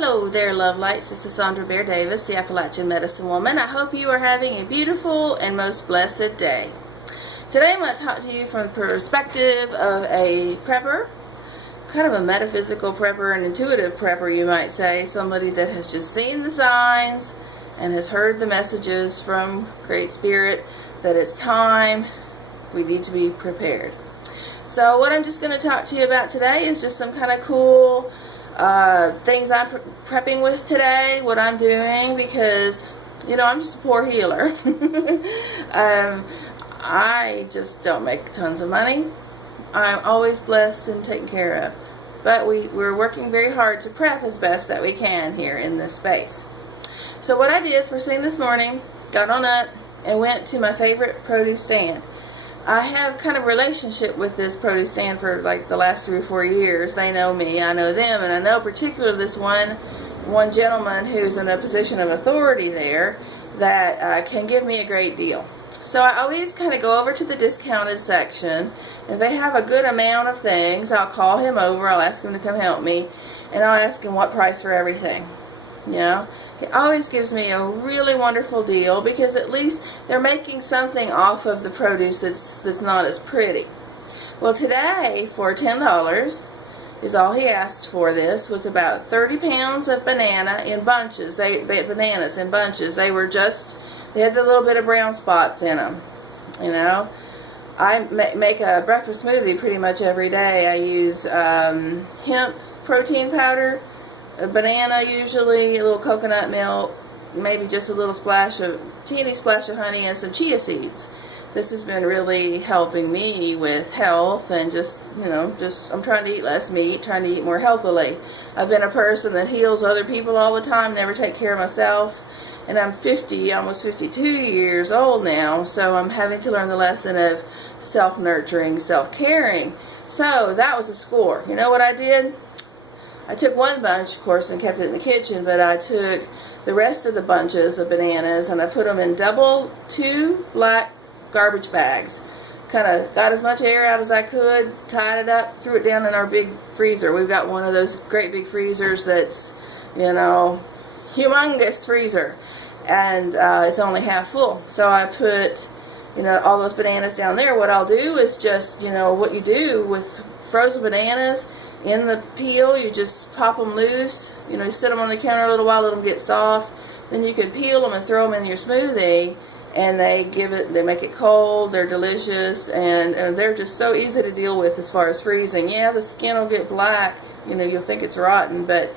Hello there, love lights. This is Sandra Bear Davis, the Appalachian Medicine Woman. I hope you are having a beautiful and most blessed day. Today I'm going to talk to you from the perspective of a prepper, kind of a metaphysical prepper, an intuitive prepper, you might say, somebody that has just seen the signs and has heard the messages from Great Spirit that it's time, we need to be prepared. So what I'm just going to talk to you about today is just some kind of cool things I'm prepping with today, what I'm doing, because, you know, I'm just a poor healer. I just don't make tons of money. I'm always blessed and taken care of. But we're working very hard to prep as best that we can here in this space. So what I did first thing this morning, got on up and went to my favorite produce stand. I have kind of a relationship with this produce stand for like the last 3 or 4 years. They know me, I know them, and I know particularly this one gentleman who's in a position of authority there that can give me a great deal. So I always kind of go over to the discounted section. If they have a good amount of things, I'll call him over, I'll ask him to come help me, and I'll ask him what price for everything. You know, he always gives me a really wonderful deal because at least they're making something off of the produce that's not as pretty. Well, today for $10 is all he asked for. This was about 30 pounds of banana in bunches. Bananas in bunches. They had the little bit of brown spots in them. You know, I make a breakfast smoothie pretty much every day. I use hemp protein powder, a banana usually, a little coconut milk, maybe just a little teeny splash of honey, and some chia seeds. This has been really helping me with health and just, you know, I'm trying to eat less meat, trying to eat more healthily. I've been a person that heals other people all the time, never take care of myself, and I'm 50, almost 52 years old now, so I'm having to learn the lesson of self-nurturing, self-caring. So that was a score. You know what I did? I took one bunch, of course, and kept it in the kitchen, but I took the rest of the bunches of bananas and I put them in two black garbage bags. Kind of got as much air out as I could, tied it up, threw it down in our big freezer. We've got one of those great big freezers that's, you know, humongous freezer, and it's only half full. So I put, you know, all those bananas down there. What I'll do is just, you know, what you do with frozen bananas, in the peel, you just pop them loose. You know, you set them on the counter a little while, let them get soft. Then you can peel them and throw them in your smoothie, and they make it cold. They're delicious, and they're just so easy to deal with as far as freezing. Yeah, the skin will get black. You know, you'll think it's rotten, but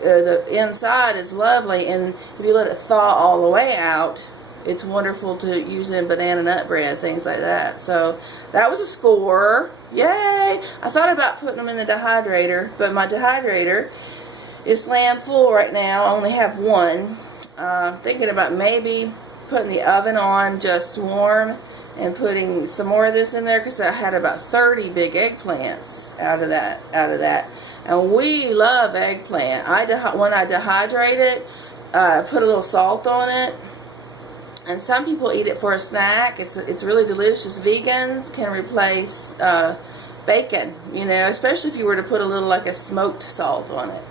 the inside is lovely. And if you let it thaw all the way out, it's wonderful to use in banana nut bread, things like that. So that was a score. Yay! I thought about putting them in the dehydrator, but my dehydrator is slammed full right now. I only have one. Thinking about maybe putting the oven on just warm and putting some more of this in there, because I had about 30 big eggplants out of that. And we love eggplant. When I dehydrate it, put a little salt on it. And some people eat it for a snack. It's really delicious. Vegans can replace bacon, you know, especially if you were to put a little like a smoked salt on it.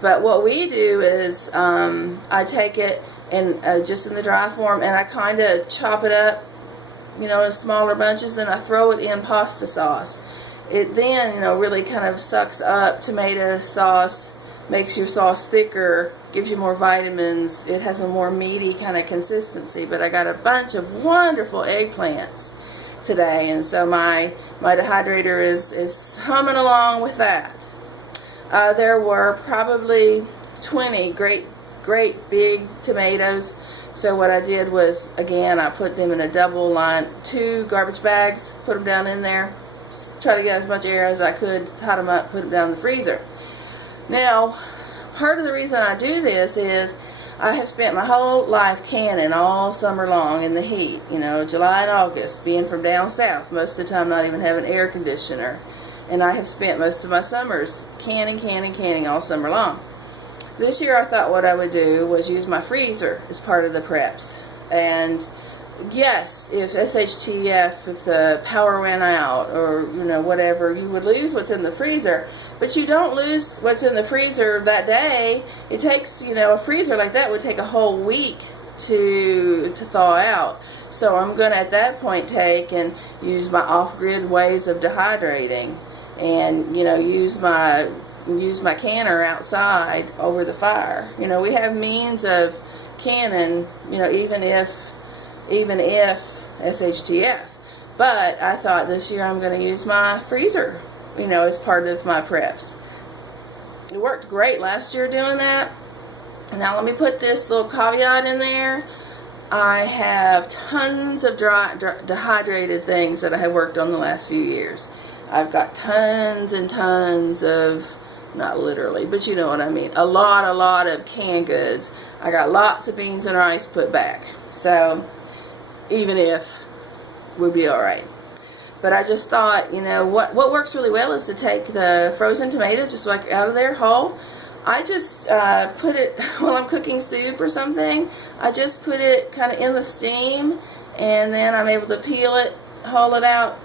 But what we do is I take it and just in the dry form, and I kind of chop it up, you know, in smaller bunches, and I throw it in pasta sauce. It then, you know, really kind of sucks up tomato sauce, makes your sauce thicker, gives you more vitamins. It has a more meaty kind of consistency. But I got a bunch of wonderful eggplants today, and so my dehydrator is humming along with that. There were probably 20 great big tomatoes. So what I did was, again, I put them in a double line, 2 garbage bags, put them down in there, try to get as much air as I could, tie them up, put them down in the freezer. Now, part of the reason I do this is I have spent my whole life canning all summer long in the heat, you know, July and August, being from down south, most of the time not even having air conditioner. And I have spent most of my summers canning all summer long. This year I thought what I would do was use my freezer as part of the preps. And yes, if SHTF, if the power ran out or, you know, whatever, you would lose what's in the freezer. but you don't lose what's in the freezer that day. It takes, you know, a freezer like that would take a whole week to thaw out. So I'm going to at that point take and use my off-grid ways of dehydrating, and, you know, use my canner outside over the fire. You know, we have means of canning, you know, even if SHTF. But I thought this year I'm going to use my freezer, you know, as part of my preps. It worked great last year doing that. Now let me put this little caveat in there. I have tons of dehydrated things that I have worked on the last few years. I've got tons and tons of, not literally, but you know what I mean, a lot of canned goods. I got lots of beans and rice put back. So even if, we'd be alright. But I just thought, you know, what works really well is to take the frozen tomato just like out of there whole. I just put it, while I'm cooking soup or something, I just put it kind of in the steam, and then I'm able to peel it, hull it out,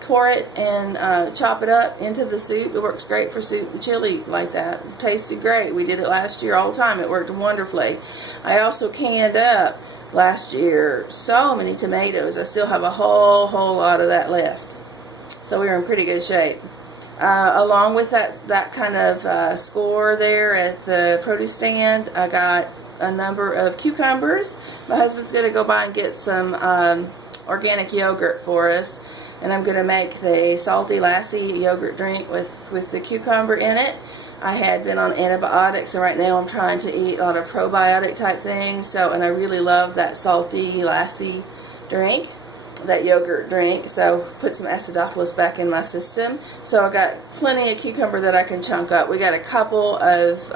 core it, and chop it up into the soup. It works great for soup and chili like that. It tasted great. We did it last year all the time. It worked wonderfully. I also canned up last year so many tomatoes. I still have a whole lot of that left. So we were in pretty good shape. Along with that kind of score there at the produce stand, I got a number of cucumbers. My husband's going to go by and get some organic yogurt for us, and I'm going to make the salty lassi yogurt drink with the cucumber in it. I had been on antibiotics, and right now I'm trying to eat a lot of probiotic type things, and I really love that salty lassi drink, that yogurt drink. So put some acidophilus back in my system. So I got plenty of cucumber that I can chunk up. We got a couple of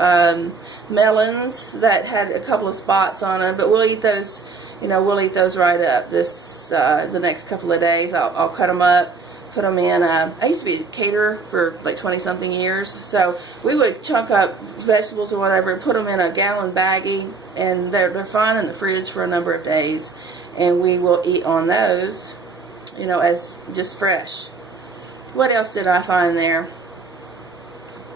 melons that had a couple of spots on them, but we'll eat those, you know, we'll eat those right up this the next couple of days. I'll cut them up, put them in. I used to be a caterer for like 20-something years, so we would chunk up vegetables or whatever, put them in a gallon baggie, and they're fine in the fridge for a number of days. And we will eat on those, you know, as just fresh. What else did I find there?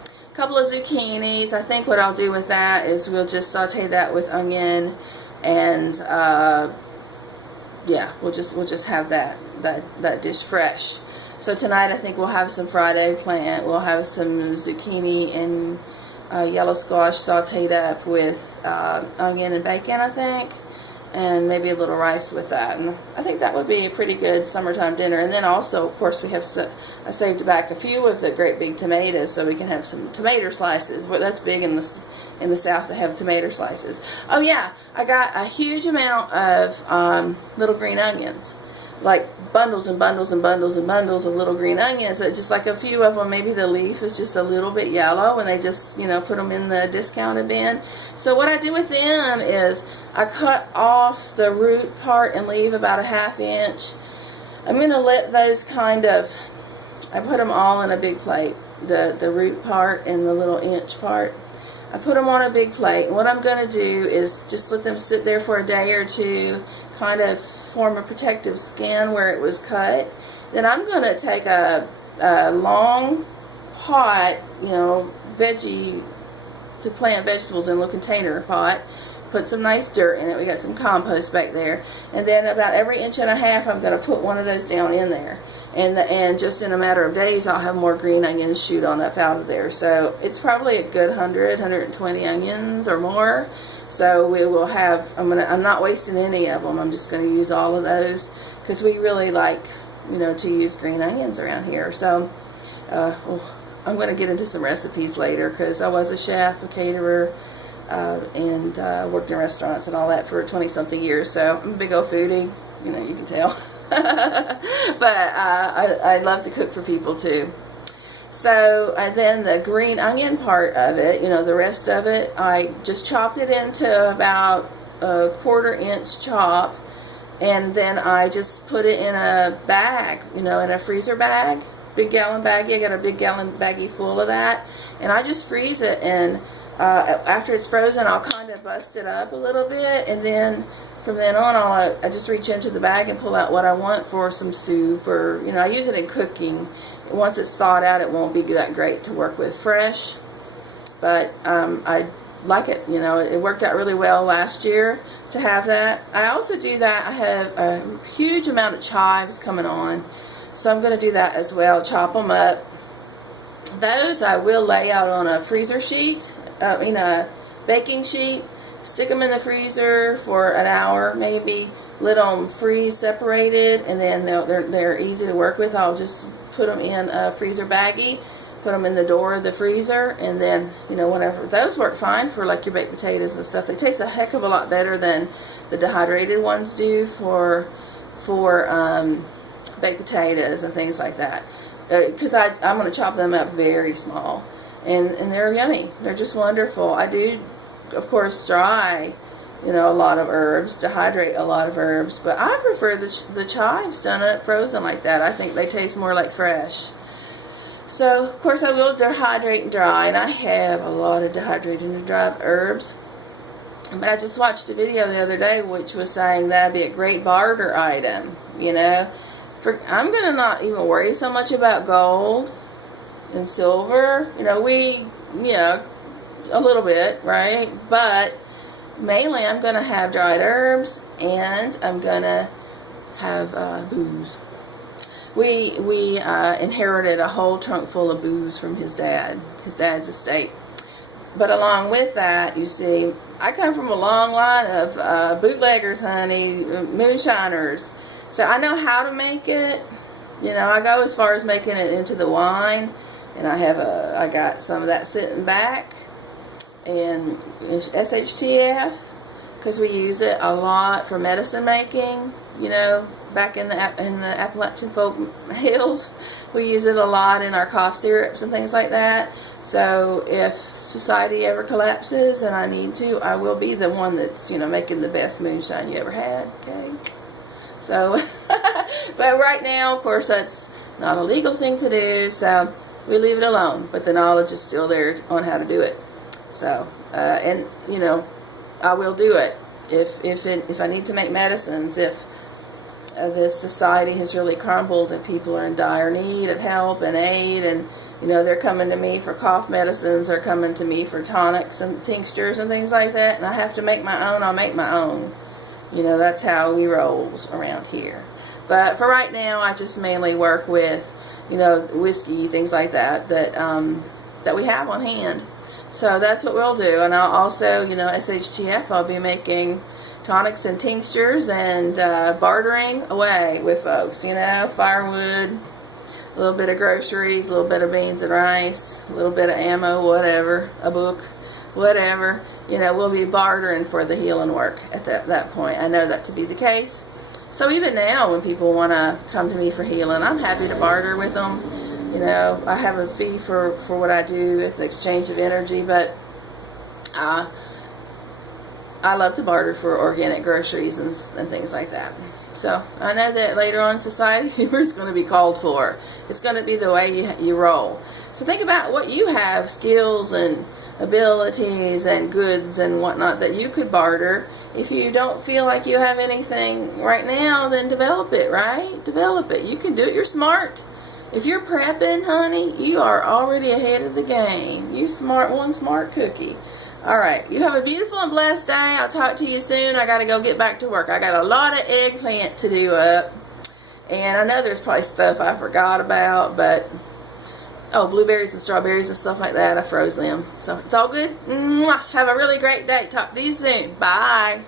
A couple of zucchinis. I think what I'll do with that is we'll just saute that with onion, and yeah, we'll just have that dish fresh. So tonight I think we'll have some fried eggplant. We'll have some zucchini and yellow squash sauteed up with onion and bacon, I think. And maybe a little rice with that, and I think that would be a pretty good summertime dinner. And then also, of course, we have I saved back a few of the great big tomatoes, so we can have some tomato slices. But that's big in the South to have tomato slices. Oh yeah, I got a huge amount of little green onions, like bundles and bundles and bundles and bundles of little green onions. Just like a few of them, maybe the leaf is just a little bit yellow, and they just, you know, put them in the discounted bin. So what I do with them is I cut off the root part and leave about a ½ inch. I'm going to let those I put them all in a big plate, the root part and the little inch part. I put them on a big plate, and what I'm going to do is just let them sit there for a day or two, kind of form a protective skin where it was cut. Then I'm going to take a long pot, you know, to plant vegetables in a little container pot, put some nice dirt in it. We got some compost back there, and then about every 1.5 inches I'm going to put one of those down in there, and just in a matter of days I'll have more green onions shoot on up out of there. So it's probably a good 120 onions or more. So we will have, I'm not wasting any of them. I'm just going to use all of those, because we really like, you know, to use green onions around here. So I'm going to get into some recipes later, because I was a chef, a caterer, and worked in restaurants and all that for 20-something years. So I'm a big old foodie, you know, you can tell. But I love to cook for people too. So then the green onion part of it, you know, the rest of it, I just chopped it into about a 1/4 inch chop, and then I just put it in a bag, you know, in a freezer bag, big gallon baggie. I got a big gallon baggie full of that, and I just freeze it, and after it's frozen I'll kind of bust it up a little bit, and then from then on I just reach into the bag and pull out what I want for some soup, or, you know, I use it in cooking once it's thawed out, it won't be that great to work with fresh. But I like it. You know, it worked out really well last year to have that. I also do that. I have a huge amount of chives coming on, so I'm going to do that as well. Chop them up. Those I will lay out on a freezer sheet, a baking sheet. Stick them in the freezer for an hour, maybe. Let them freeze separated, and then they're easy to work with. I'll just put them in a freezer baggie, put them in the door of the freezer, and then, you know, whenever, those work fine for like your baked potatoes and stuff. They taste a heck of a lot better than the dehydrated ones do for baked potatoes and things like that, because I'm going to chop them up very small, and they're yummy. They're just wonderful. I do, of course, dry, you know, a lot of herbs, dehydrate a lot of herbs, but I prefer the chives done up frozen like that. I think they taste more like fresh. So, of course, I will dehydrate and dry, and I have a lot of dehydrated and dried herbs. But I just watched a video the other day which was saying that'd be a great barter item, you know. I'm going to not even worry so much about gold and silver. You know, a little bit, right? But mainly I'm going to have dried herbs, and I'm going to have booze. We inherited a whole trunk full of booze from his dad's estate. But along with that, you see, I come from a long line of bootleggers, honey, moonshiners. So I know how to make it. You know, I go as far as making it into the wine, and I got some of that sitting back. And SHTF, because we use it a lot for medicine making. You know, back in the Appalachian folk hills, we use it a lot in our cough syrups and things like that. So if society ever collapses and I need to, I will be the one that's, you know, making the best moonshine you ever had. Okay. So, but right now, of course, that's not a legal thing to do, so we leave it alone. But the knowledge is still there on how to do it. So, and you know, I will do it if I need to make medicines. If this society has really crumbled and people are in dire need of help and aid, and you know, they're coming to me for cough medicines, they're coming to me for tonics and tinctures and things like that, and I have to make my own, I'll make my own. You know, that's how we roll around here. But for right now, I just mainly work with, you know, whiskey, things like that that we have on hand. So that's what we'll do. And I'll also, you know, SHTF, I'll be making tonics and tinctures and bartering away with folks, you know, firewood, a little bit of groceries, a little bit of beans and rice, a little bit of ammo, whatever, a book, whatever. You know, we'll be bartering for the healing work at that point. I know that to be the case. So even now, when people want to come to me for healing, I'm happy to barter with them. You know, I have a fee for what I do. It's an exchange of energy, but I love to barter for organic groceries and things like that. So I know that later on in society, humor is going to be called for. It's going to be the way you roll. So think about what you have, skills and abilities and goods and whatnot that you could barter. If you don't feel like you have anything right now, then develop it, right? Develop it. You can do it. You're smart. If you're prepping, honey, you are already ahead of the game. You smart one, smart cookie. All right. You have a beautiful and blessed day. I'll talk to you soon. I got to go get back to work. I got a lot of eggplant to do up. And I know there's probably stuff I forgot about, but blueberries and strawberries and stuff like that, I froze them. So it's all good. Mwah. Have a really great day. Talk to you soon. Bye.